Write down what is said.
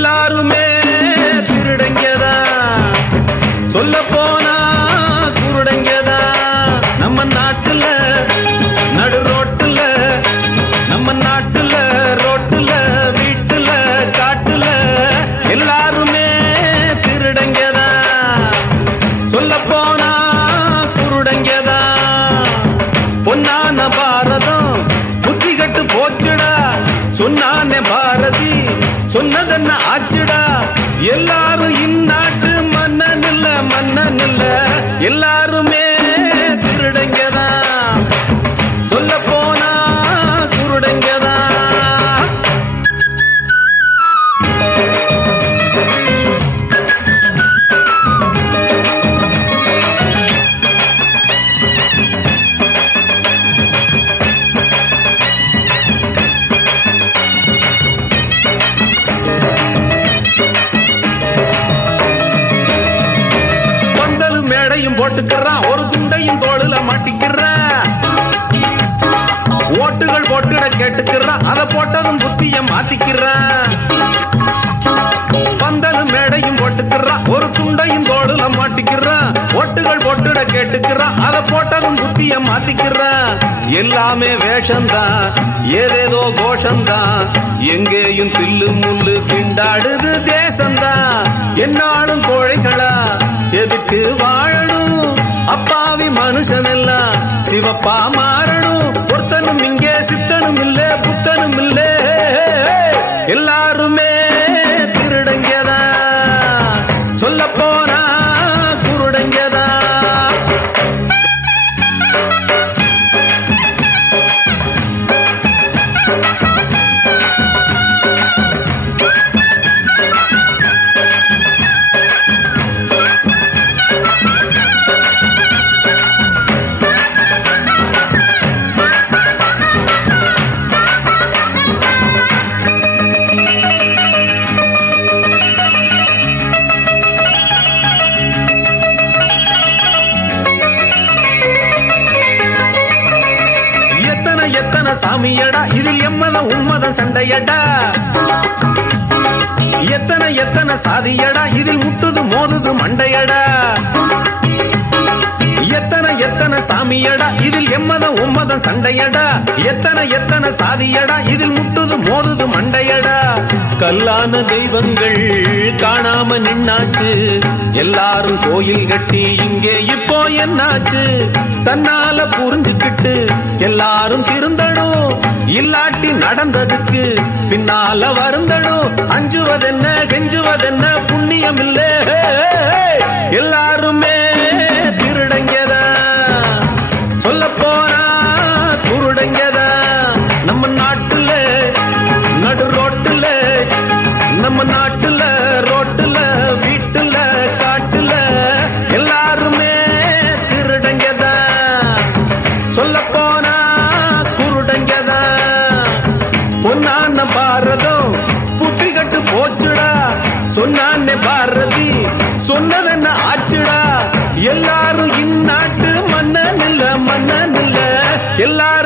எல்லாருமே திருடங்கதா, சொல்ல போனா குருடங்கதா. நம்ம நாட்டுல நடு ரோட்டுல, நம்ம நாட்டுல ரோட்டுல, வீட்டுல காட்டுல எல்லாருமே திருடங்கதா, சொல்ல போனா குருடங்கதா. பொன்னான பாரதம் புத்தி கட்டு போச்சுடா, சொன்னானே பாரதி சொன்னதென்ன ஆச்சுடா. எல்லாரும் இந்நாட்டு மன்னன் இல்ல, மன்னன் இல்ல, எல்லாருமே திருடங்கதா, சொல்ல போனா குருடங்கதா. மேடையும் போட்டுக்கிறான், ஒரு துண்டையும் தோளுல மாட்டிக்கிறான். ஓட்டுகள் போட்டுட கேட்டுக்கிறான், அதை போட்டதும் புத்திய மாத்திக்கிறான். பந்தலும் மேடையும் போட்டுக்கிறான், ஒரு துண்டையும் தோளுல மாட்டிக்கிறான். ஓட்டுகள் போட்டுட கேட்டுக்கிறான், அதை போட்டதும் புத்திய மாத்திக்கிறான். எல்லாமே வேஷம்தான், ஏதேதோ கோஷம்தான், எங்கேயும் தில்லு முள்ளு திண்டாடுது தேசம்தான். என்னாலும் கோழைகளா எதுக்கு வாழணும், அப்பாவி மனுஷன் எல்லாம் சிவப்பா மாறணும். ஒருத்தனும் இங்கே சித்தனும் இல்ல, புத்தனும் இல்ல, எல்லாருமே திருடங்கதா, சொல்ல போனா குருடங்கதா. எத்தனை சாமியடா இதில் எம்மதம் உம்மதம் சண்டையடா. எத்தனை சாதியடா இதில் முட்டுது மோதுது மண்டையடா. எத்தனை சாமியடா இதில் எம்மதம் உம்மதம் சண்டையடா. எத்தனை சாதியடா இதில் முட்டுது மோதுது மண்டையடா. கல்லான தெய்வங்கள் காணாம நின்னாச்சு, எல்லாரும் கோயில் கட்டி இங்கே இப்போ என்னாச்சு. தன்னால புரிஞ்சுக்கிட்டு எல்லாரும் திருந்தணும், இல்லாட்டி நடந்ததுக்கு பின்னால வருந்தணும். அஞ்சுவதென்ன கெஞ்சுவதென்ன புண்ணியம் இல்ல, எல்லாருமே திருடங்கதா, சொல்ல போனா குருடங்கதா. நம்ம நாட்டுல நடு ரோட்டுல, நம்ம நாட்டுல ரோட்டுல, வீட்டுல காட்டுல எல்லாருமே திருடங்கதா, சொல்ல போனா குருடங்கதா. பொன்னான பாரதம் புத்தி கட்டு போச்சுடா, சொன்னானே பாரதி சொன்னதென்ன ஆச்சுடா. எல்லாரும் இந்நாட்டு மன்னன் இல்ல, மன்னன் இல்ல, எல்லாரும்